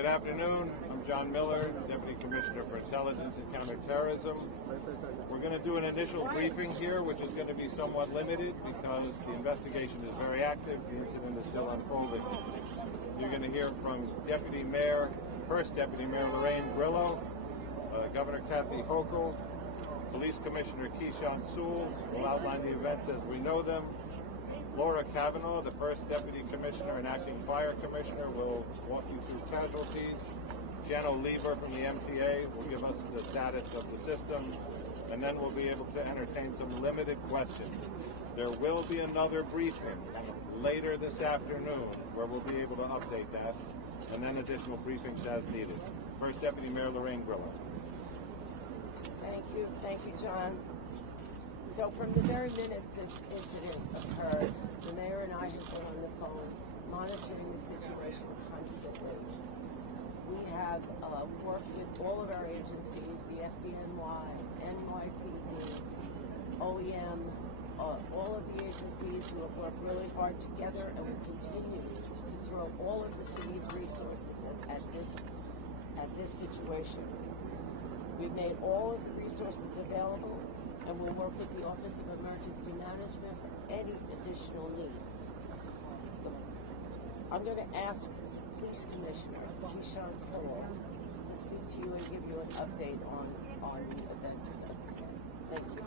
Good afternoon. I'm John Miller, Deputy Commissioner for Intelligence and Counterterrorism. We're going to do an initial briefing here, which is going to be somewhat limited because the investigation is very active. The incident is still unfolding. You're going to hear from First Deputy Mayor Lorraine Grillo, Governor Kathy Hochul, Police Commissioner Keyshawn Sewell will outline the events as we know them. Laura Cavanaugh, the First Deputy Commissioner and Acting Fire Commissioner, will walk you through casualties. Jano Lieber from the MTA will give us the status of the system, and then we'll be able to entertain some limited questions. There will be another briefing later this afternoon where we'll be able to update that, and then additional briefings as needed. First Deputy Mayor Lorraine Grillo. Thank you, John. So from the very minute this incident occurred, the mayor and I have been on the phone monitoring the situation constantly. We have worked with all of our agencies, the FDNY, NYPD, OEM, all of the agencies who have worked really hard together, and we continue to throw all of the city's resources at this situation. We've made all of the resources available, and we'll work with the Office of Emergency Management for any additional needs. I'm going to ask Police Commissioner Keyshawn Sewell to speak to you and give you an update on the events of today. Thank you.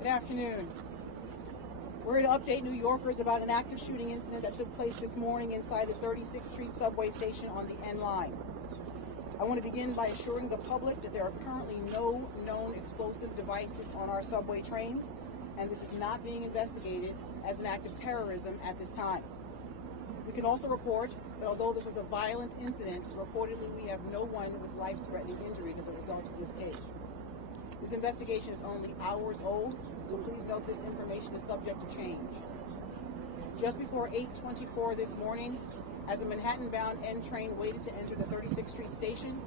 Good afternoon. We're here to update New Yorkers about an active shooting incident that took place this morning inside the 36th Street subway station on the N line. I want to begin by assuring the public that there are currently no known explosive devices on our subway trains, and this is not being investigated as an act of terrorism at this time. We can also report that although this was a violent incident, reportedly we have no one with life-threatening injuries as a result of this case. This investigation is only hours old, so please note this information is subject to change. Just before 8:24 this morning, as a Manhattan-bound N train waited to enter the 36th Street station,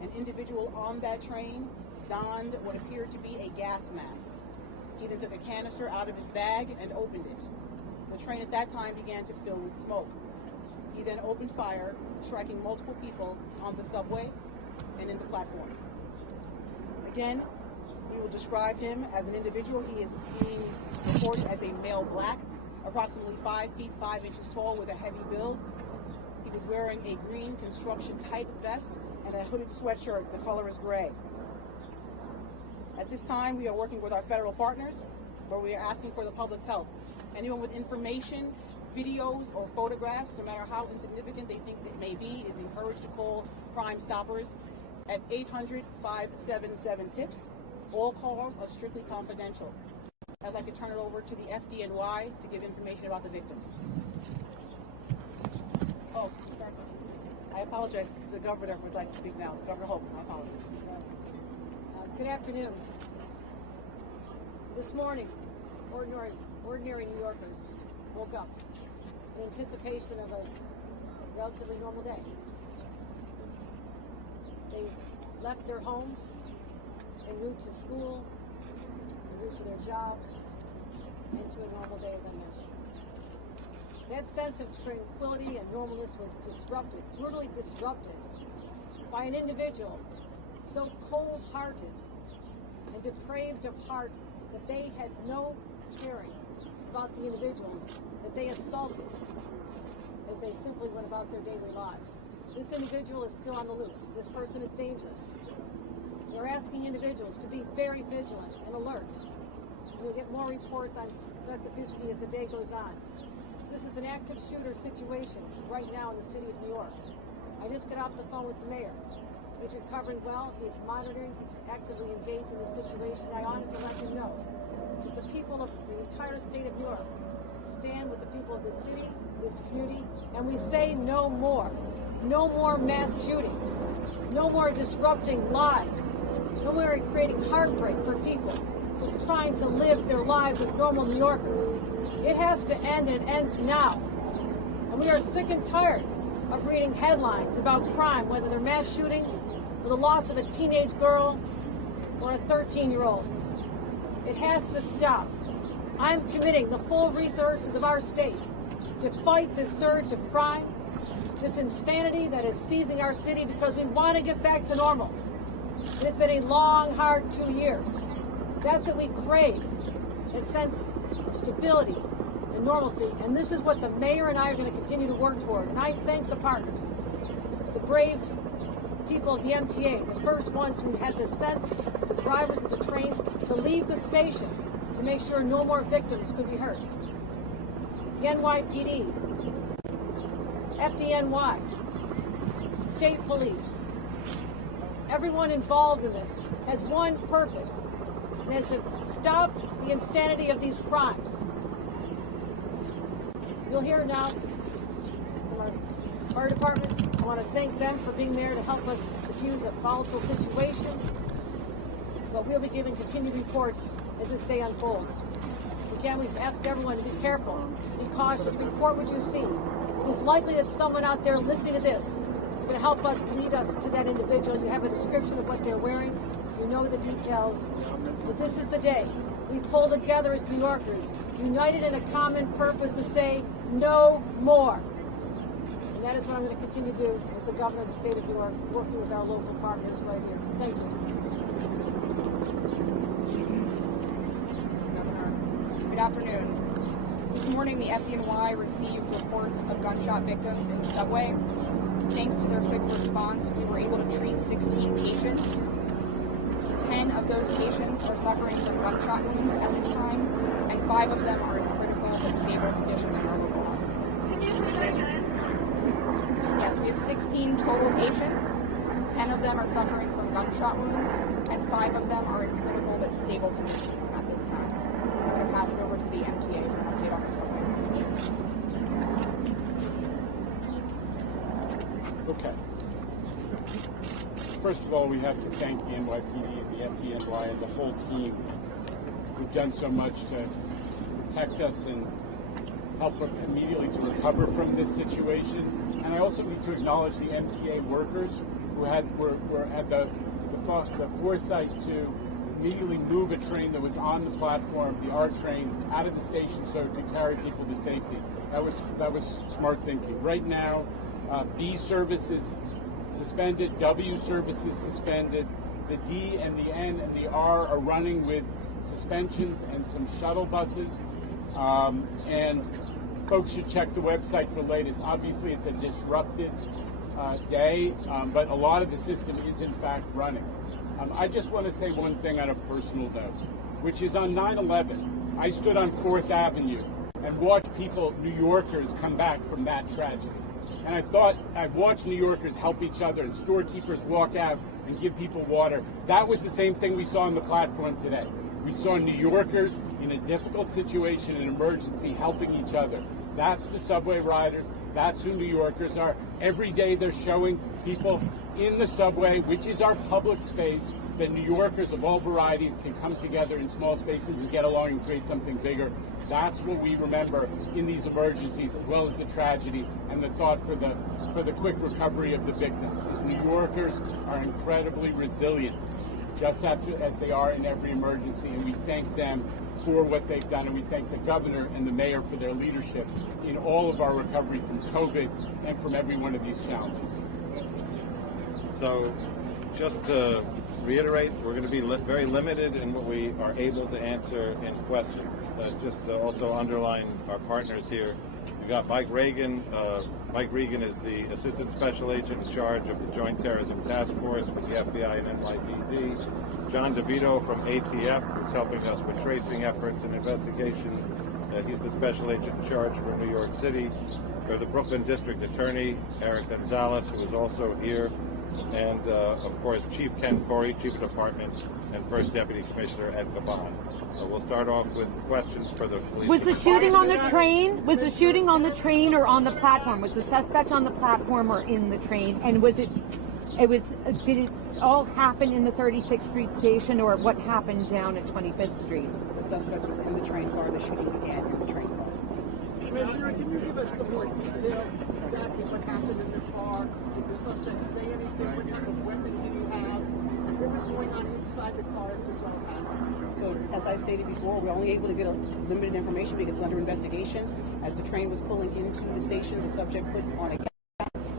an individual on that train donned what appeared to be a gas mask. He then took a canister out of his bag and opened it. The train at that time began to fill with smoke. He then opened fire, striking multiple people on the subway and in the platform. Again, we will describe him as an individual. He is being reported as a male black, approximately 5 feet 5 inches tall with a heavy build. He was wearing a green construction type vest and a hooded sweatshirt. The color is gray. At this time, we are working with our federal partners, where we are asking for the public's help. Anyone with information, videos, or photographs, no matter how insignificant they think it may be, is encouraged to call Crime Stoppers at 800-577-TIPS. All calls are strictly confidential. I'd like to turn it over to the FDNY to give information about the victims. Oh, sorry. I apologize. The governor would like to speak now. Governor Hochul, I apologize. Good afternoon. This morning, ordinary New Yorkers woke up in anticipation of a relatively normal day. They left their homes en route to school, en route to their jobs, into a normal day, as I mentioned. That sense of tranquility and normalness was disrupted, brutally disrupted, by an individual so cold-hearted and depraved of heart that they had no caring about the individuals that they assaulted as they simply went about their daily lives. This individual is still on the loose. This person is dangerous. We're asking individuals to be very vigilant and alert. We'll get more reports on specificity as the day goes on. So this is an active shooter situation right now in the city of New York. I just got off the phone with the mayor. He's recovering well. He's monitoring. He's actively engaged in the situation. I wanted to let him know that the people of the entire state of New York stand with the people of this city, this community, and we say no more. No more mass shootings. No more disrupting lives. No more creating heartbreak for people just trying to live their lives as normal New Yorkers. It has to end, and it ends now. And we are sick and tired of reading headlines about crime, whether they're mass shootings or the loss of a teenage girl or a 13-year-old. It has to stop. I'm committing the full resources of our state to fight this surge of crime, this insanity that is seizing our city, because we want to get back to normal. It's been a long, hard 2 years. That's what we crave, a sense of stability and normalcy. And this is what the mayor and I are going to continue to work toward. And I thank the partners, the brave people at the MTA, the first ones who had the sense, the drivers of the train, to leave the station to make sure no more victims could be hurt. The NYPD, FDNY, state police, everyone involved in this has one purpose, and is to stop the insanity of these crimes. You'll hear now from our fire department. I want to thank them for being there to help us diffuse a volatile situation. But we'll be giving continued reports as this day unfolds. Again, we've asked everyone to be careful, be cautious, report what you see. It is likely that someone out there listening to this is going to help us lead us to that individual. You have a description of what they're wearing. You know the details. But this is the day we pull together as New Yorkers, united in a common purpose to say no more. And that is what I'm going to continue to do as the governor of the state of New York, working with our local partners right here. Thank you. Good afternoon. This morning, the FDNY received reports of gunshot victims in the subway. Thanks to their quick response, we were able to treat 16 patients. 10 of those patients are suffering from gunshot wounds at this time, and 5 of them are in critical but stable condition in our local hospitals. Yes, we have 16 total patients. 10 of them are suffering from gunshot wounds, and 5 of them are in critical but stable condition at this time. I'm going to pass it over to the MTA for an update on the subway. Okay. First of all, we have to thank the NYPD and the FDNY and the whole team who've done so much to protect us and help immediately to recover from this situation. And I also need to acknowledge the MTA workers who had the foresight to immediately move a train that was on the platform, the R train, out of the station so it could carry people to safety. That was smart thinking. Right now, B service is suspended, W service is suspended. The D and the N and the R are running with suspensions and some shuttle buses. And folks should check the website for latest. Obviously, it's a disrupted day, but a lot of the system is in fact running. I just want to say one thing on a personal note, which is on 9/11, I stood on 4th Avenue and watched people, New Yorkers, come back from that tragedy. And I thought I'd watch New Yorkers help each other and storekeepers walk out and give people water. That was the same thing we saw on the platform today. We saw New Yorkers in a difficult situation, an emergency, helping each other. That's the subway riders. That's who New Yorkers are. Every day they're showing people in the subway, which is our public space, that New Yorkers of all varieties can come together in small spaces and get along and create something bigger. That's what we remember in these emergencies, as well as the tragedy and the thought for the quick recovery of the victims. As New Yorkers are incredibly resilient, just as they are in every emergency, and we thank them for what they've done, and we thank the governor and the mayor for their leadership in all of our recovery from COVID and from every one of these challenges. So, just to reiterate, we're going to be very limited in what we are able to answer in questions. Just to also underline our partners here, we got Mike Regan. Mike Regan is the Assistant Special Agent in charge of the Joint Terrorism Task Force with the FBI and NYPD. John DeVito from ATF, who's helping us with tracing efforts and investigation. He's the Special Agent in charge for New York City. Or the Brooklyn District Attorney, Eric Gonzalez, who is also here. And, of course, Chief Ken Corey, Chief of Department, and First Deputy Commissioner Ed Caban. We'll start off with questions for the police. Was the shooting on the train? Was the shooting on the train or on the platform? Was the suspect on the platform or in the train? And did it all happen in the 36th Street station, or what happened down at 25th Street? The suspect was in the train car. The shooting began in the train car. Commissioner, can you give us some more detail exactly what happened in the car? Did the suspect say anything? What type of weapon did he have? What was going on inside the car as this all happened? So, as I stated before, we're only able to get a limited information because it's under investigation. As the train was pulling into the station, the subject put on a gas.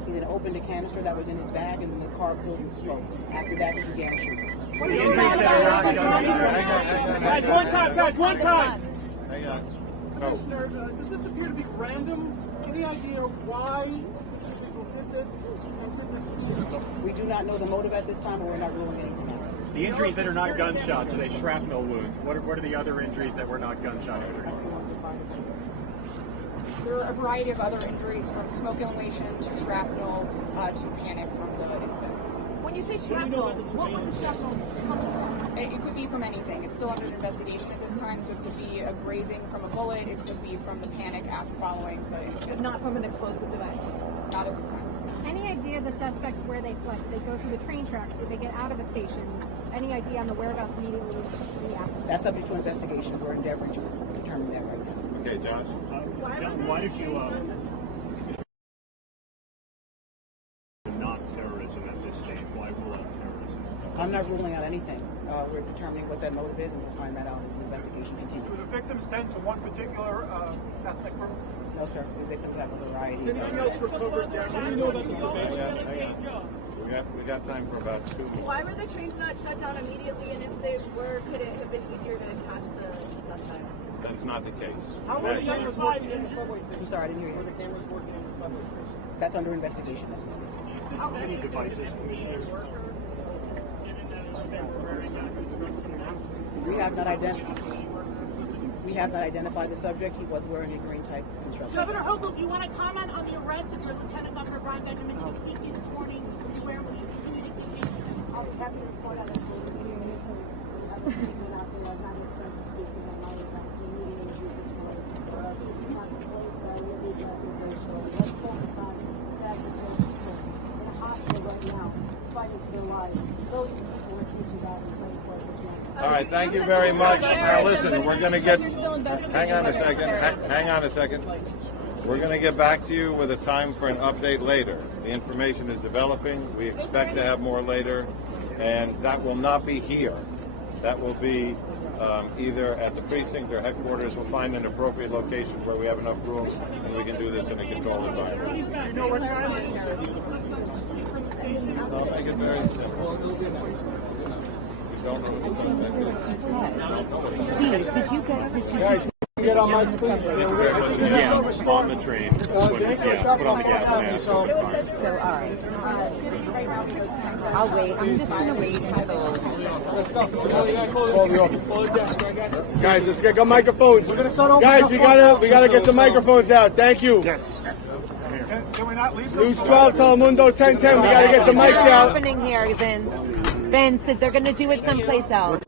He then opened a canister that was in his bag, and then the car filled with smoke. After that, he began shooting. Guys, one time. Hang on. Commissioner, does this appear to be random? Any idea why this individual did this and did this to you? We do not know the motive at this time, and we're not ruling anything out. The injuries that are not gunshots, are they shrapnel wounds? What are the other injuries that were not gunshot injuries? There are a variety of other injuries, from smoke inhalation to shrapnel to panic from the incident. When you say shrapnel, what was the shrapnel coming from? It could be from anything. It's still under investigation at this time, so it could be a grazing from a bullet. It could be from the panic after following the incident. Not from an explosive device. Not at this time. Any idea the suspect where they fled? They go through the train tracks, so they get out of a station. Any idea on the whereabouts immediately after? That's subject to investigation. We're endeavoring to determine that right now. Okay, Josh. John, why did you not terrorism at this stage? Why rule out terrorism? I'm not ruling out anything. We're determining what that motive is, and we'll find that out as the investigation continues. Do the victims tend to one particular ethnic group? No, sir. The victims have a variety. Is anything else recovered there? What do you know about the Hang on. We got time for about 2 minutes. Why were the trains not shut down immediately? And if they were, could it have been easier to catch the suspect? That's not the case. How were the cameras working in the subway station? I'm sorry, I didn't hear you. Were the cameras working in the subway station? That's under investigation as we speak. Any devices? We have not identified the subject. He was wearing a green type construction. Governor Hochul, do you want to comment on the arrest of Lieutenant Governor Brian Benjamin, who was speaking this morning? Where will you continue to keep him? I'll be happy to report on this. All right, thank you very much. Now listen, we're going to get, hang on a second. We're going to get back to you with a time for an update later. The information is developing. We expect to have more later, and that will not be here. That will be either at the precinct or headquarters. We'll find an appropriate location where we have enough room and we can do this in a controlled environment. You know what time it is? I'll make it very simple. Don't Guys, get on my screen. Yeah, on the train. Put on the gas mask. So, all right. I'll wait. I'm just going to wait until... Guys, let's get microphones. Guys, we gotta get the microphones out. Thank you. Yes. Can we not leave? News 12, Telemundo 1010. We gotta get the mics What's out. happening here, Vince? Vince, they're going to do it someplace else.